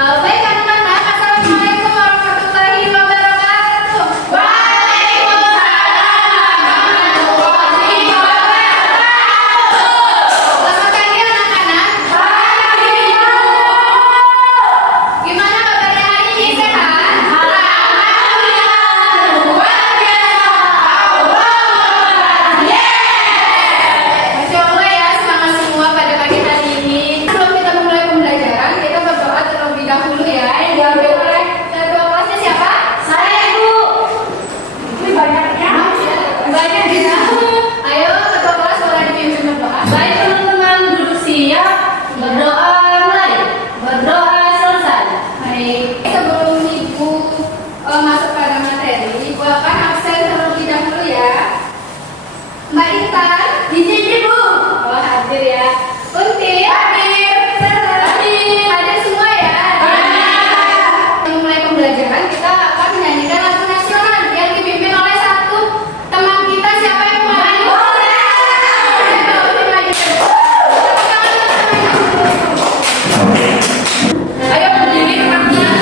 Baik anak-anak, Assalamualaikum warahmatullahi wabarakatuh. Waalaikumsalam warahmatullahi wabarakatuh. Selamat pagi anak-anak. Pagi. Gimana kabarnya hari ini, sehat? Alhamdulillah. Luar biasa. Allah. Masya Allah ya, semangat semua pada pagi hari ini. Sebelum kita memulai pembelajaran, kita berdoa terlebih dahulu ya. Yang diambil oleh ketua kelasnya siapa? Saya, Ibu. Ini banyaknya. Banyak ya. Ayo ketua kelas boleh dipimpin berdoa. Baik teman-teman, duduk siap. Berdoa mulai. Berdoa selesai. Baik. Sebelum Ibu masuk pada materi, Ibu akan absen terlebih dahulu ya. Mbak Intan, izin Ibu. Oh, hadir ya. Kunti, hadir. Hadir. Hadir semua ya. Memulai pembelajaran, kita akan menyanyikan lagu nasional yang dipimpin oleh satu teman kita. Siapa yang mulai? Ayo berdiri teman-teman.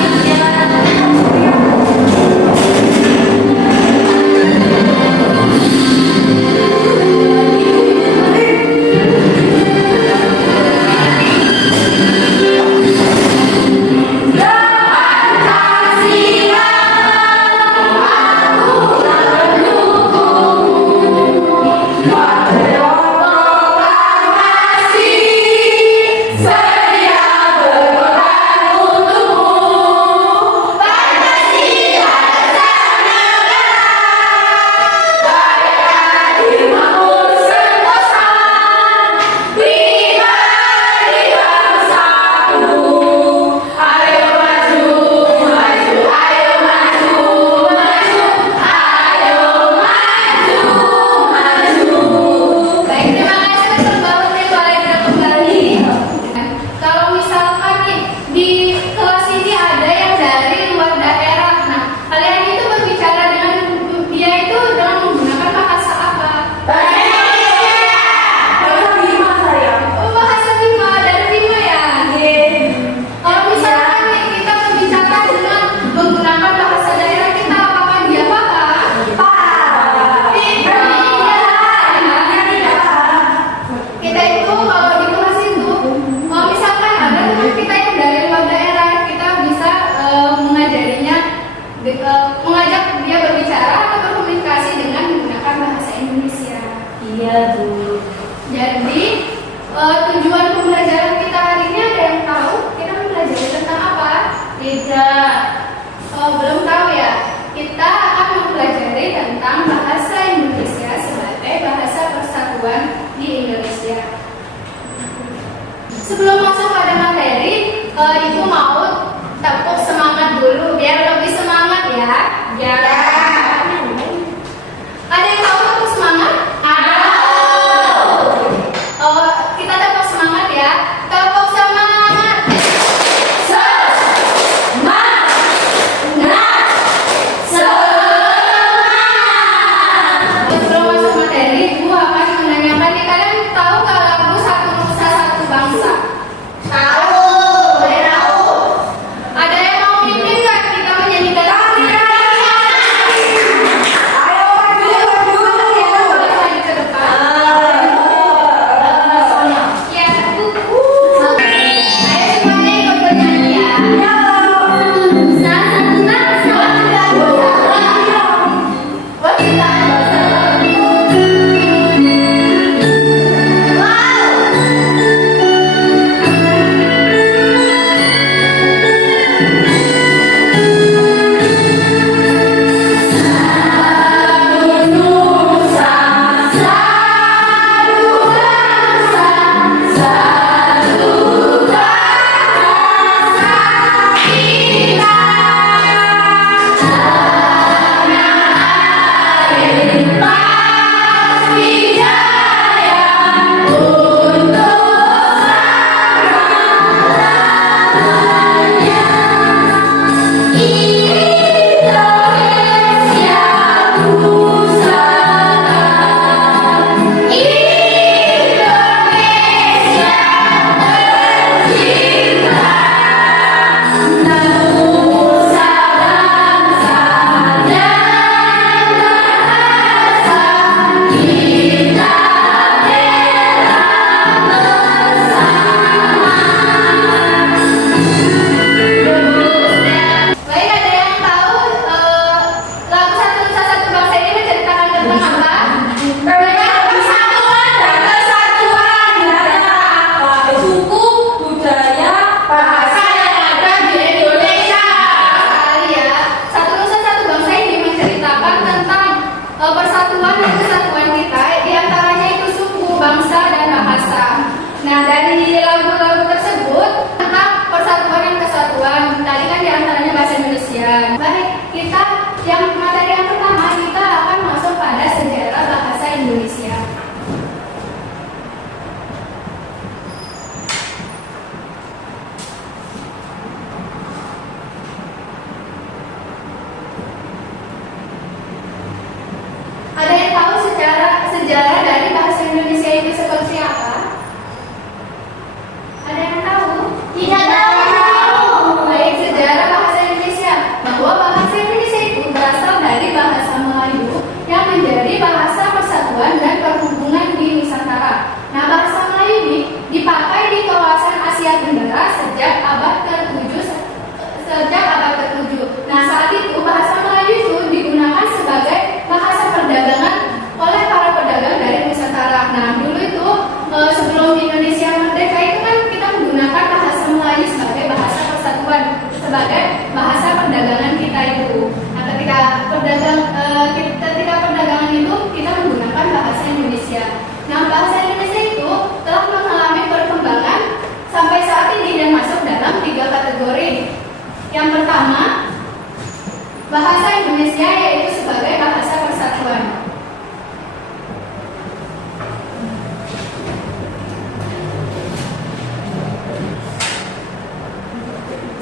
Baik, terima kasih Dr. Baut yang boleh kita kembali. Kalau misalkan nih di kelas ini ada yang dari luar daerah, nah kalian itu berbicara dengan dia itu dengan menggunakan bahasa apa? Bahasa Bima saya. Oh, bahasa Bima, dari Bima ya. Kalau misalkan nih kita berbicara dengan menggunakan bahasa daerah kita, apakah dia paham? Paham. Tidak. Kita itu kalau di kelas itu, kalau misalkan ada teman kita yang dari luar daerah, kita bisa mengajarinya, mengajak dia berbicara atau berkomunikasi dengan menggunakan bahasa Indonesia. Iya, Bu. Jadi tujuan pembelajaran kita hari ini ada yang tahu? Kita mempelajari tentang apa? Tidak. Belum tahu ya. Kita akan mempelajari tentang bahasa Indonesia sebagai bahasa persatuan di Indonesia. Sebelum masuk pada materi, Ibu mau tepuk semangat dulu biar lebih semangat ya. Ya. Ada yang tahu tepuk semangat? Kita tepuk semangat ya. Tepuk semangat. Semangat. Sebelum masuk materi, Ibu akan menanyakan nih, kalian tahu nggak lagu Satu Nusa Satu Bangsa? Tahu. Ada yang mau mimpin nggak kita menyanyikan lagu? Nusantara sejak abad ke-7. Nah, saat itu bahasa Melayu itu digunakan sebagai bahasa perdagangan oleh para pedagang dari Nusantara. Nah, dulu itu sebelum Indonesia merdeka itu kan kita menggunakan bahasa Melayu sebagai bahasa persatuan, sebagai bahasa perdagangan kita itu. Nah, ketika perdagangan itu kita menggunakan bahasa Indonesia. Nah, bahasa Indonesia itu telah mengalami perkembangan sampai saat ini dan masuk dalam 3 kategori. Yang pertama, bahasa Indonesia yaitu sebagai bahasa persatuan.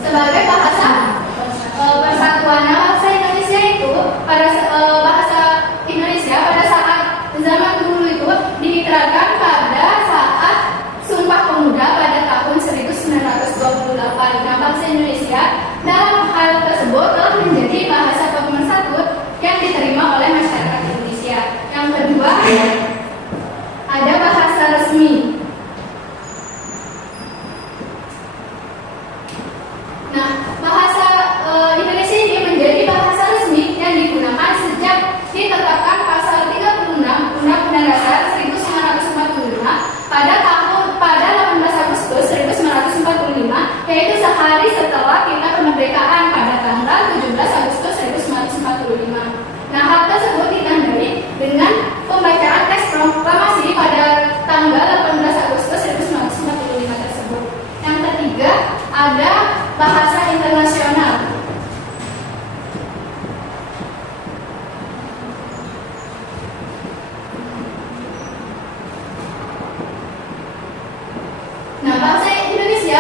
Sebagai bahasa persatuan. Nah, bahasa Indonesia itu bahasa Indonesia pada saat zaman dulu itu diikrarkan pada saat Sumpah Pemuda pada tahun 1928. Nah, bahasa Indonesia dalam hal tersebut telah menjadi bahasa pemersatu yang diterima oleh masyarakat Indonesia. Yang kedua, ada bahasa resmi. Nah, bahasa Indonesia ini menjadi bahasa resmi yang digunakan sejak ditetapkan pasal 36 Undang-Undang Dasar 1945 pada 18 Agustus 1945, yaitu sehari setelah kita kemerdekaan pada tanggal 17 Agustus 1945. Nah, hal tersebut ditandai dengan pembacaan teks proklamasi pada tanggal 18 Agustus 1945 tersebut. Yang ketiga, ada bahasa internasional. Nah, bahasa Indonesia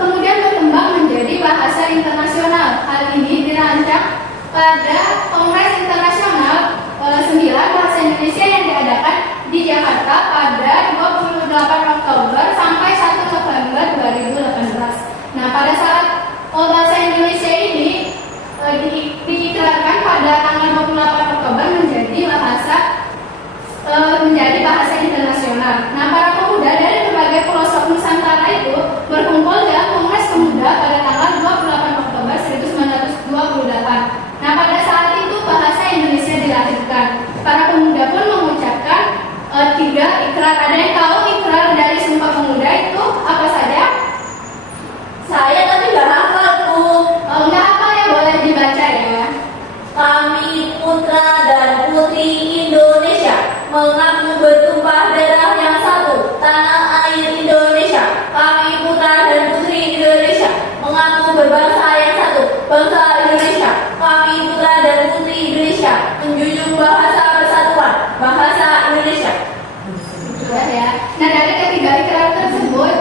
kemudian berkembang menjadi bahasa internasional. Hal ini dirancang pada Kongres Internasional 9 Bahasa Indonesia yang diadakan di Jakarta pada 28 Oktober sampai 1 November 2018. Nah, pada saat bahasa Indonesia ini diikrarkan pada tanggal 28 Oktober menjadi bahasa internasional. Nah, para pemuda dari berbagai pelosok Nusantara itu berkumpul dalam Kongres Pemuda pada tanggal 28 Oktober 1928. Nah, pada saat itu bahasa Indonesia dilahirkan. Para pemuda pun mengucapkan 3 ikrar. Ada yang tahu ikrar dari Sumpah Pemuda itu apa saja? Saya tapi nggak hafal tuh. Nggak hafal ya, boleh dibaca ya. Kami putra dan putri Indonesia mengaku bertumpah darah yang satu, tanah air Indonesia. Kami putra dan putri Indonesia mengaku berbangsa yang satu, bangsa Indonesia. Kami putra dan putri Indonesia menjunjung bahasa persatuan, bahasa Indonesia. Sudah ya. Nah, dari ketiga ikrar tersebut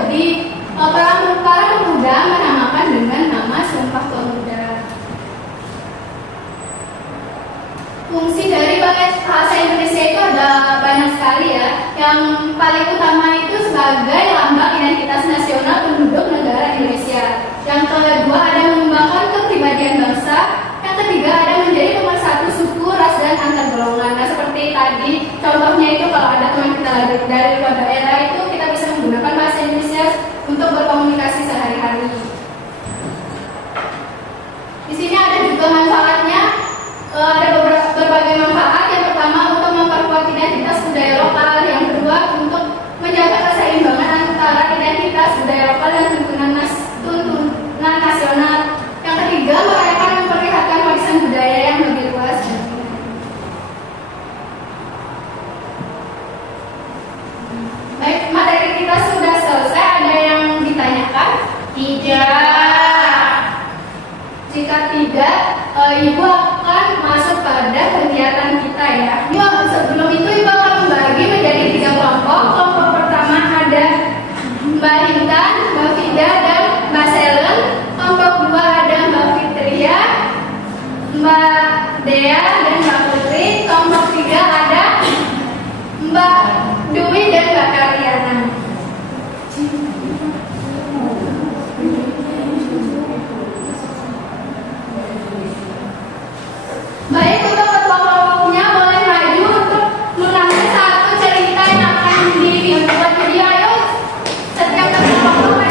para pemuda menamakan dengan nama Sumpah Pemuda. Fungsi dari bahasa Indonesia itu ada banyak sekali ya. Yang paling utama itu sebagai lambang identitas nasional penduduk negara Indonesia. Yang kedua ada mengembangkan kepribadian bangsa. Yang ketiga ada menjadi pemersatu suku, ras, dan antar golongan. Nah, seperti tadi contohnya itu kalau ada teman kita dari luar daerah itu kita bisa menggunakan bahasa Indonesia untuk berkomunikasi sehari-hari. Di sini ada juga manfaatnya. Ada berbagai manfaat. Yang pertama untuk memperkuat identitas budaya lokal. Yang kedua untuk menjaga keseimbangan antara identitas budaya lokal dan tuntunan nasional. Yang ketiga merayakan memperlihatkan warisan budaya yang lebih luas. Baik, materi kita sudah selesai. Ada yang ditanyakan? Tidak. Jika tidak, Ibu akan masuk pada kegiatan kita ya. Sebelum itu Ibu akan membagi menjadi 3 kelompok. Kelompok pertama ada Mbak Intan, Mbak Fida, dan Mbak Selen. Kelompok kedua ada Mbak Fitria, Mbak Dea, dan Mbak Putri. Kelompok 3 ada Mbak Dwi dan Mbak Karyana. Baik, untuk ketua kelompoknya boleh maju untuk menulis satu cerita yang akan dibuat video. Ayo, setiap kelompok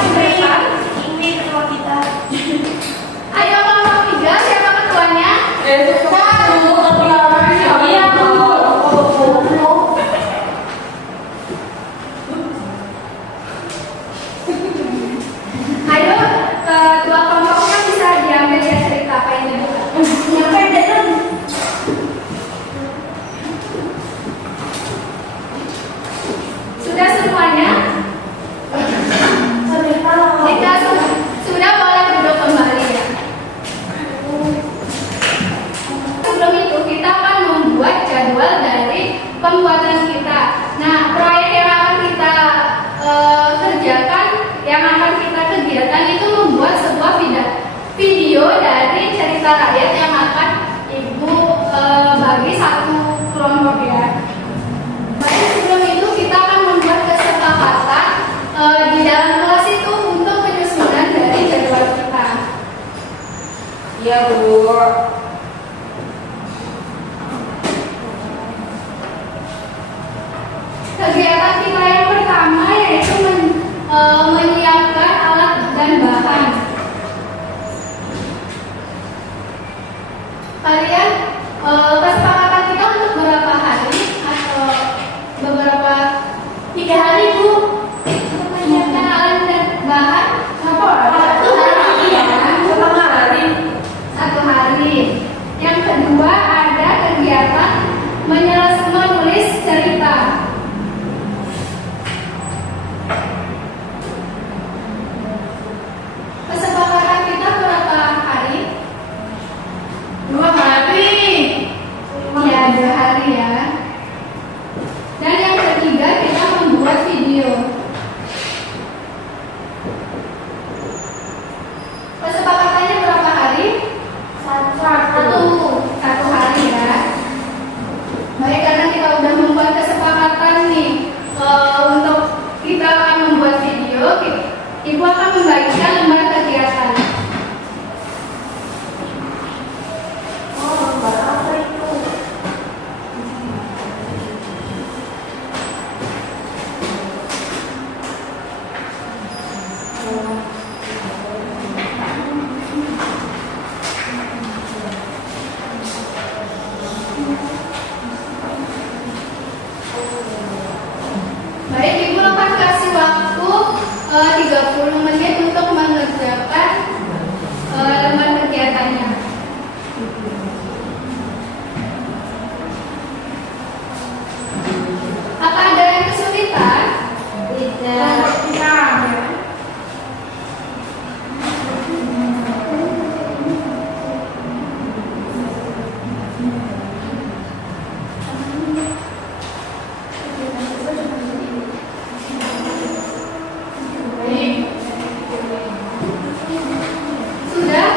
kegiatan itu membuat sebuah video dari cerita rakyat yang akan Ibu bagi satu kelompok ya. Baik, sebelum itu kita akan membuat kesepakatan di dalam kelas itu untuk penyusunan dari jadwal kita. Iya, Bu. Kegiatan kita yang pertama yaitu menyiapkan alat dan bahan. Kalian kesepakatan kita untuk berapa hari atau beberapa 3 hari, Bu. menyiapkan alat dan bahan? Satu hari ya. Setengah hari. 1 hari. Yang kedua ada kegiatan menulis cerita. Kesepakatan kita berapa hari? 2 hari. Ya, 2 hari ya. Dan yang ketiga kita membuat video. Kesepakatannya berapa hari? 1 hari ya. Baik, karena kita udah membuat kesepakatan nih untuk kita akan membuat video, Ibu akan membagikan lembar kegiatan. Baik, Ibu akan kasih waktu 30 menit untuk mengerjakan lembar kegiatannya. Apa ada yang kesulitan? Tidak. Tidak. Sudah?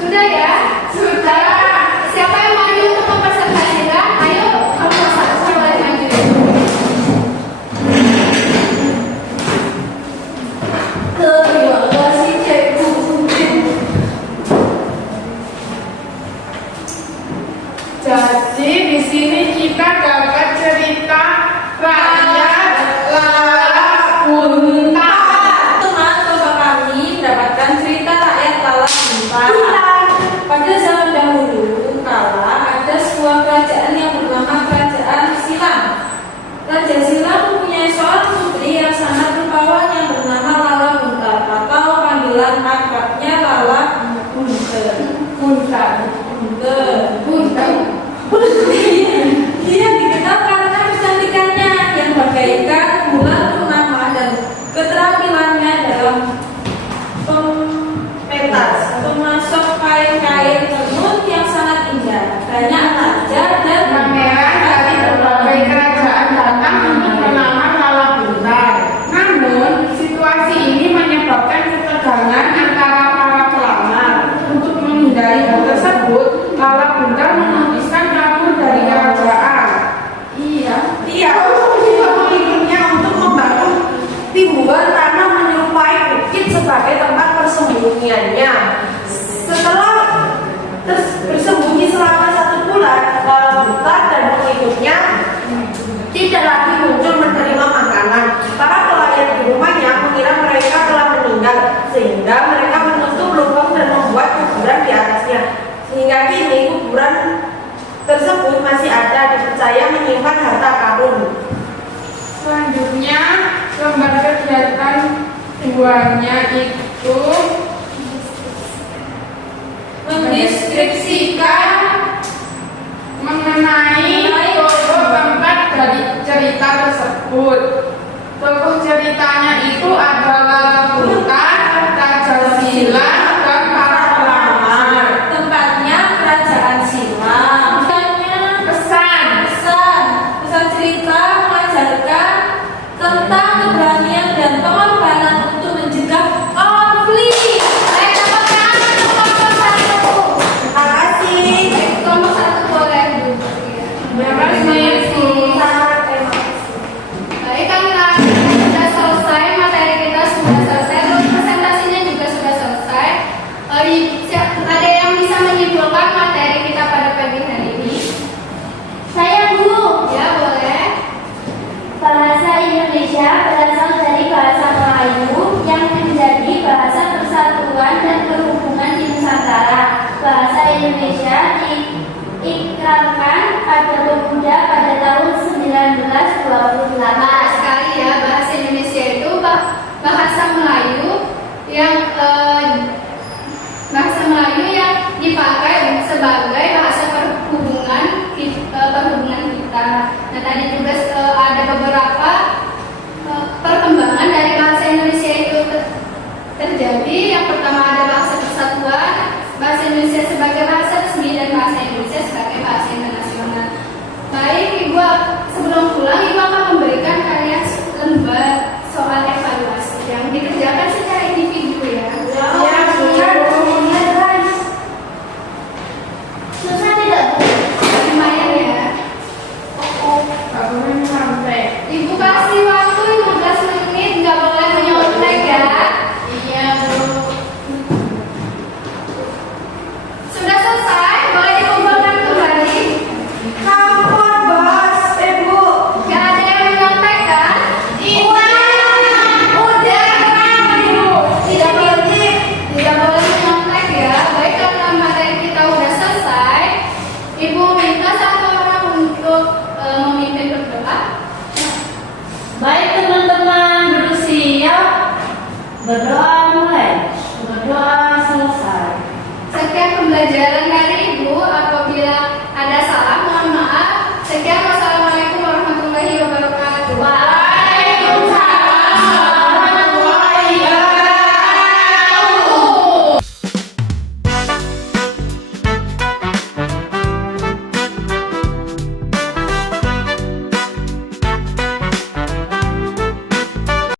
Sudah ya? Sudah. Siapa yang maju untuk mempresentasikan? Ayo, kamu siapa yang maju? Terima kasih, Cikgu. Jadi di sini kita dapat cerita rakyat Lala Bunta. Teman-teman kami mendapatkan cerita rakyat Lala Bunta. Pada zaman dahulu kala ada sebuah kerajaan yang bernama Kerajaan Silam. Raja Silam mempunyai seorang putri yang sangat rupawan yang bernama Lala Bunta atau panggilan akrabnya Lala Bunta. Dia dikenal karena kecantikannya yang bagaikan bulan purnama dan keterampilannya dalam pemasok kain-kain tenun yang sangat indah. Banyak raja dan Pangeran dari berbagai kerajaan datang untuk melamar Lala Bunta. Namun situasi ini menyebabkan ketegangan antara para pelamar. Untuk menghindari hal tersebut, Lala Bunta memutuskan kabur dari kerajaan. Iya, untuk mengikutnya untuk membangun timbuhan tanah menyerupai bukit sebagai tempat persembunyiannya. Setelah bersembunyi selama 1 bulan, Lala Bunta dan pengikutnya tidak lagi muncul menerima makanan. Para pelayan di rumahnya mengira mereka telah meninggal, sehingga mereka menutup lubang dan membuat kuburan di atasnya. Hingga kini kuburan tersebut masih ada, dipercaya menyimpan harta karun. Selanjutnya, lembar kegiatan 2-nya itu mendeskripsikan mengenai tokoh tempat dari cerita tersebut. Tokoh ceritanya itu adalah Bunta, Raja Silam, dan para pelamar. tempatnya Kerajaan Silam. Pesan cerita mengajarkan tentang keberanian dan pengorbanan untuk mencegah terjadi. Yang pertama ada bahasa persatuan, bahasa Indonesia sebagai bahasa resmi dan bahasa Indonesia sebagai bahasa internasional. Baik, Ibu, sebelum pulang Ibu akan memberikan kalian lembar soal evaluasi yang dikerjakan secara individu ya. Ya, sudah. Susah tidak, Bu? Lumayan ya. Gak boleh sampai. Ibu kasih waktu 15 menit, nggak boleh menyontek ya. Iya, Bu. Sudah selesai, boleh dikumpulkan kembali. Ampun, Bos. Bu. Nggak ada yang menyontek kan? Udah, tenang, Ibu. Tidak boleh menyontek ya. Baik, karena materi kita udah selesai, Ibu minta satu orang untuk memimpin berdoa. Baik teman-teman, duduk siap. Berdoa mulai. Berdoa selesai. Setiap pembelajaran kalian